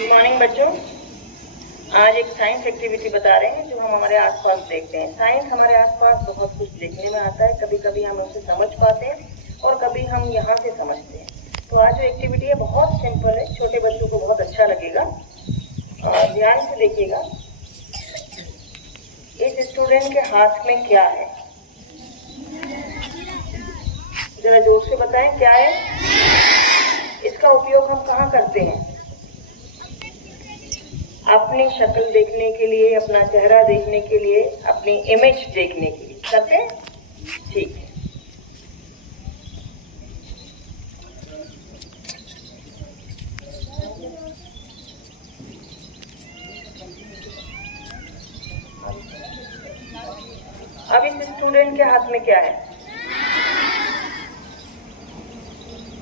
Good morning बच्चों। आज एक साइंस एक्टिविटी बता रहे हैं जो हम हमारे आसपास देखते हैं। साइंस हमारे आसपास बहुत कुछ देखने में आता है, कभी कभी हम उसे समझ पाते हैं और कभी हम यहाँ से समझते हैं। तो आज जो एक्टिविटी है बहुत सिंपल है, छोटे बच्चों को बहुत अच्छा लगेगा। ध्यान से देखिएगा, इस स्टूडेंट के हाथ में क्या है, जरा जोर से बताएं क्या है। इसका उपयोग हम कहाँ करते हैं? अपनी शक्ल देखने के लिए, अपना चेहरा देखने के लिए, अपनी इमेज देखने के लिए करते हैं। ठीक है, अब इस स्टूडेंट के हाथ में क्या है?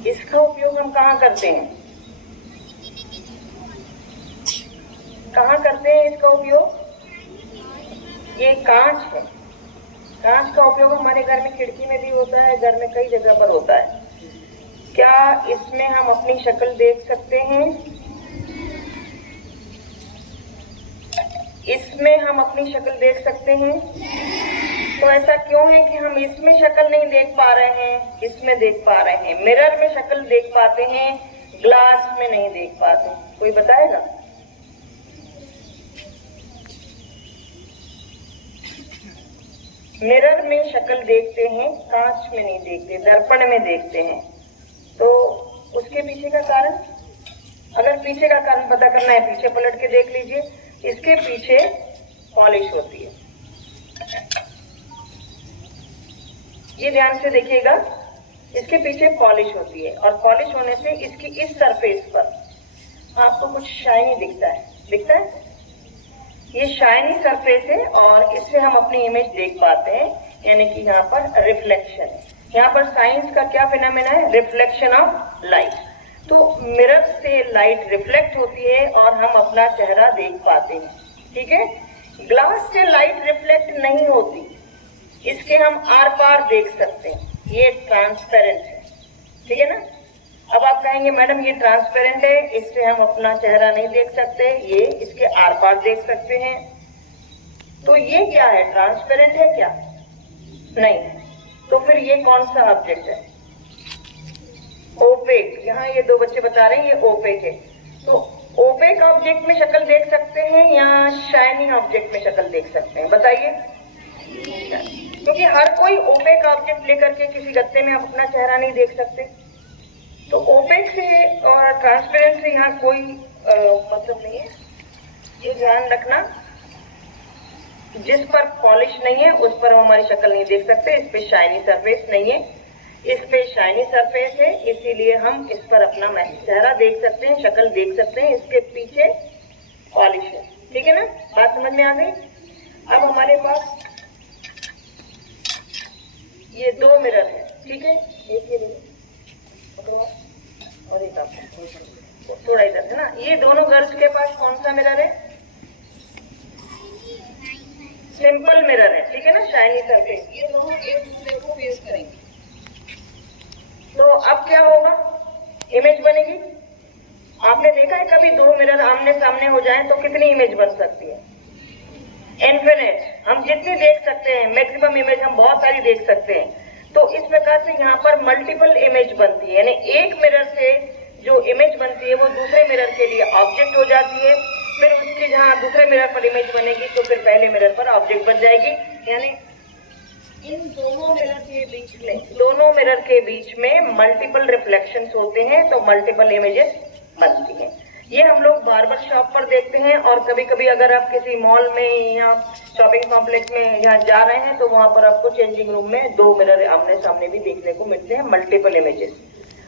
इसका उपयोग हम कहाँ करते हैं? कहाँ करते हैं इसका उपयोग? ये कांच है। कांच का उपयोग हमारे घर में खिड़की में भी होता है, घर में कई जगह पर होता है। क्या इसमें हम अपनी शक्ल देख सकते हैं? इसमें हम अपनी शक्ल देख सकते हैं। तो ऐसा क्यों है कि हम इसमें शक्ल नहीं देख पा रहे हैं, इसमें देख पा रहे हैं? मिरर में शक्ल देख पाते हैं, ग्लास में नहीं देख पाते। कोई बताएगा? मिरर में शक्ल देखते हैं, कांच में नहीं देखते, दर्पण में देखते हैं। तो उसके पीछे का कारण, अगर पीछे का कारण पता करना है, पीछे पलट के देख लीजिए। इसके पीछे पॉलिश होती है। ये ध्यान से देखिएगा, इसके पीछे पॉलिश होती है और पॉलिश होने से इसकी इस सरफेस पर आपको कुछ शाइनी दिखता है। दिखता है? ये शाइनी सरफेस है और इससे हम अपनी इमेज देख पाते हैं, यानी कि यहाँ पर रिफ्लेक्शन है। यहाँ पर साइंस का क्या फिनोमेना है? Reflection of light. तो मिरर से लाइट रिफ्लेक्ट होती है और हम अपना चेहरा देख पाते हैं। ठीक है? ग्लास से लाइट रिफ्लेक्ट नहीं होती, इसके हम आर पार देख सकते हैं। ये ट्रांसपेरेंट है। ठीक है ना? अब आप कहेंगे मैडम ये ट्रांसपेरेंट है, इससे हम अपना चेहरा नहीं देख सकते, ये इसके आर पार देख सकते हैं। तो ये क्या है? ट्रांसपेरेंट है क्या? नहीं। तो फिर ये कौन सा ऑब्जेक्ट है? ओपेक। यहाँ ये दो बच्चे बता रहे हैं ये ओपेक है। तो ओपेक ऑब्जेक्ट में शक्ल देख सकते हैं या शाइनिंग ऑब्जेक्ट में शक्ल देख सकते हैं? बताइए। क्योंकि हर कोई ओपेक ऑब्जेक्ट लेकर के किसी गत्ते में अपना चेहरा नहीं देख सकते। तो ओपेक से और ट्रांसपेरेंट से यहाँ कोई मतलब नहीं है। ये ध्यान रखना, जिस पर पॉलिश नहीं है उस पर हम हमारी शक्ल नहीं देख सकते। इस पे शाइनी सरफेस नहीं है, इस पे शाइनी सरफेस है, इसीलिए हम इस पर अपना चेहरा देख सकते हैं, शक्ल देख सकते हैं। इसके पीछे पॉलिश है। ठीक है ना? बात समझ में आ गई? अब हमारे पास ये दो मिरर है। ठीक है? एक ये और एक आपको थोड़ा इधर है ना। ये दोनों गर्ल्स के पास कौन सा मिरर है? सिंपल मिरर है। ठीक है ना? Shiny surface. ये दोनों एक दूसरे को फेस करेंगे। तो अब क्या होगा? इमेज बनेगी। आपने देखा है कभी दो मिरर आमने सामने हो जाएं तो कितनी इमेज बन सकती है? इन्फिनिट। हम जितनी देख सकते हैं, मैक्सिमम इमेज हम बहुत सारी देख सकते हैं। तो इस प्रकार से यहाँ पर मल्टीपल इमेज बनती है, यानी एक मिरर से जो इमेज बनती है वो दूसरे मिरर के लिए ऑब्जेक्ट हो जाती है। फिर उसकी जहाँ दूसरे मिरर पर इमेज बनेगी तो फिर पहले मिरर पर ऑब्जेक्ट बन जाएगी। यानी इन दोनों मिरर के बीच में मल्टीपल रिफ्लेक्शंस होते हैं, तो मल्टीपल इमेजेस बनती हैं। ये हम लोग बार्बर शॉप पर देखते हैं और कभी कभी अगर आप किसी मॉल में या शॉपिंग कॉम्प्लेक्स में यहाँ जा रहे हैं तो वहां पर आपको चेंजिंग रूम में दो मिरर आमने सामने भी देखने को मिलते हैं, मल्टीपल इमेजेस।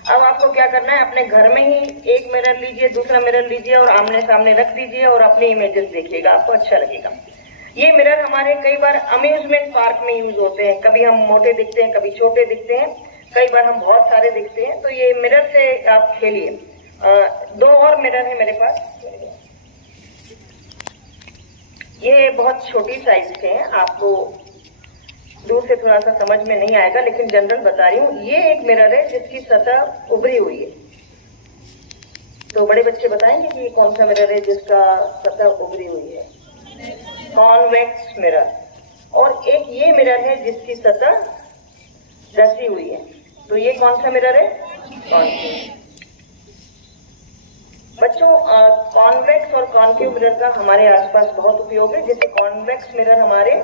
अब आपको क्या करना है? अपने घर में ही एक मिरर लीजिए, दूसरा मिरर लीजिए और आमने सामने रख दीजिए और अपनी इमेजेस देखिएगा, आपको अच्छा लगेगा। ये मिरर हमारे कई बार अम्यूजमेंट पार्क में यूज होते हैं। कभी हम मोटे दिखते हैं, कभी छोटे दिखते हैं, कई बार हम बहुत सारे दिखते हैं। तो ये मिरर से आप खेलिए। दो और मिरर है मेरे पास। ये बहुत छोटी साइज के हैं, आपको दूर से थोड़ा सा समझ में नहीं आएगा, लेकिन जनरल बता रही हूँ। ये एक मिरर है जिसकी सतह उभरी हुई है। तो बड़े बच्चे बताएंगे कि कौन सा मिरर है जिसका सतह उभरी हुई है? Convex mirror. और एक ये मिरर है जिसकी सतह धसी हुई है, तो ये कौन सा मिरर है? कॉन्केव। बच्चों, कॉन्वेक्स और कॉन्केव मिरर का हमारे आसपास बहुत उपयोग है। जैसे कॉन्वेक्स मिरर हमारे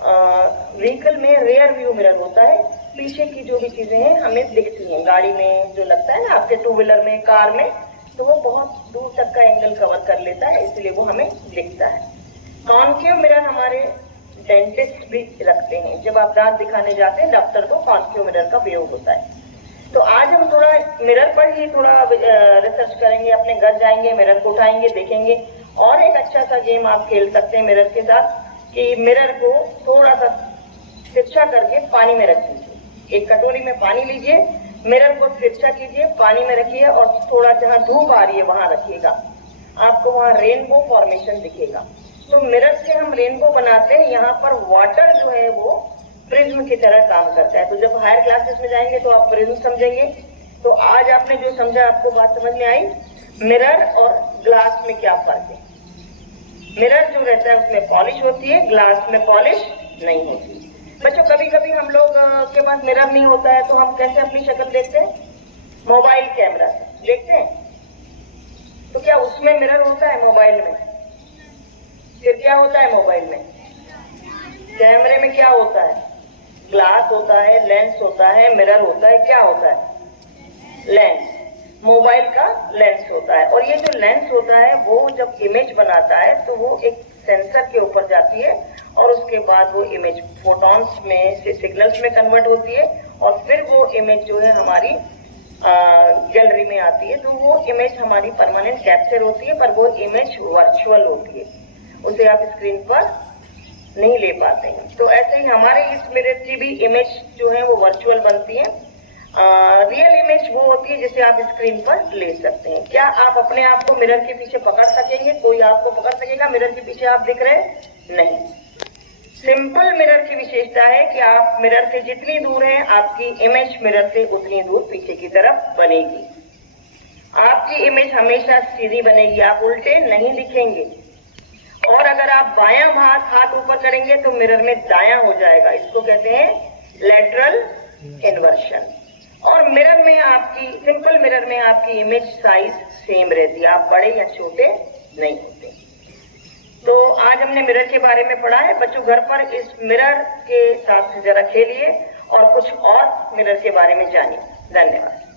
व्हीकल में रेयर व्यू मिरर होता है, पीछे की जो भी चीजें हैं हमें दिखती हैं। गाड़ी में जो लगता है ना आपके टू व्हीलर में, कार में, तो वो बहुत दूर तक का एंगल कवर कर लेता है, इसलिए वो हमें दिखता है। कॉन्केव मिरर हमारे डेंटिस्ट भी रखते हैं। जब आप दांत दिखाने जाते हैं डॉक्टर को, कॉन्केव मिरर का प्रयोग होता है। तो आज हम थोड़ा मिरर पर ही थोड़ा रिसर्च करेंगे। अपने घर जाएंगे, मिरर को उठाएंगे, देखेंगे। और एक अच्छा सा गेम आप खेल सकते हैं मिरर के साथ कि मिरर को थोड़ा सा तिरछा करके पानी में रख दीजिए। एक कटोरी में पानी लीजिए, मिरर को तिरछा कीजिए, पानी में रखिए और थोड़ा जहां धूप आ रही है वहां रखिएगा। आपको वहां रेनबो फॉर्मेशन दिखेगा। तो मिरर से हम रेनबो बनाते हैं। यहाँ पर वाटर जो है वो प्रिज्म की तरह काम करता है। तो जब हायर क्लासेस में जाएंगे तो आप प्रिज्म समझेंगे। तो आज आपने जो समझा, आपको बात समझ में आई? मिरर और ग्लास में क्या फर्क है? मिरर जो रहता है उसमें पॉलिश होती है, ग्लास में पॉलिश नहीं होती। बच्चों, कभी कभी हम लोग के पास मिरर नहीं होता है तो हम कैसे अपनी शक्ल देखते हैं? मोबाइल कैमरा से देखते हैं। तो क्या उसमें मिरर होता है मोबाइल में? फिर क्या होता है मोबाइल में? कैमरे में क्या होता है? ग्लास होता है, लेंस होता है, मिरर होता है। क्या होता है? लेंस। मोबाइल का लेंस होता है। और ये जो लेंस होता है वो जब इमेज बनाता है तो वो एक सेंसर के ऊपर जाती है और उसके बाद वो इमेज फोटॉन्स में से सिग्नल्स में कन्वर्ट होती है और फिर वो इमेज जो है हमारी गैलरी में आती है। तो वो इमेज हमारी परमानेंट कैप्चर होती है, पर वो इमेज वर्चुअल होती है, उसे आप स्क्रीन पर नहीं ले पाते हैं। तो ऐसे ही हमारे इस मिरर की भी इमेज जो है वो वर्चुअल बनती है। रियल इमेज वो होती है जिसे आप स्क्रीन पर ले सकते हैं। क्या आप अपने आप को मिरर के पीछे पकड़ सकेंगे? कोई आपको पकड़ सकेगा मिरर के पीछे आप दिख रहे हैं? नहीं। सिंपल मिरर की विशेषता है कि आप मिरर से जितनी दूर हैं आपकी इमेज मिरर से उतनी दूर पीछे की तरफ बनेगी। आपकी इमेज हमेशा सीधी बनेगी, आप उल्टे नहीं दिखेंगे। और अगर आप बायां हाथ ऊपर करेंगे तो मिरर में दायां हो जाएगा। इसको कहते हैं लैटरल इन्वर्शन। और मिरर में आपकी, सिंपल मिरर में आपकी इमेज साइज सेम रहती है, आप बड़े या छोटे नहीं होते। तो आज हमने मिरर के बारे में पढ़ा है। बच्चों, घर पर इस मिरर के साथ जरा खेलिए और कुछ और मिरर के बारे में जानिए। धन्यवाद।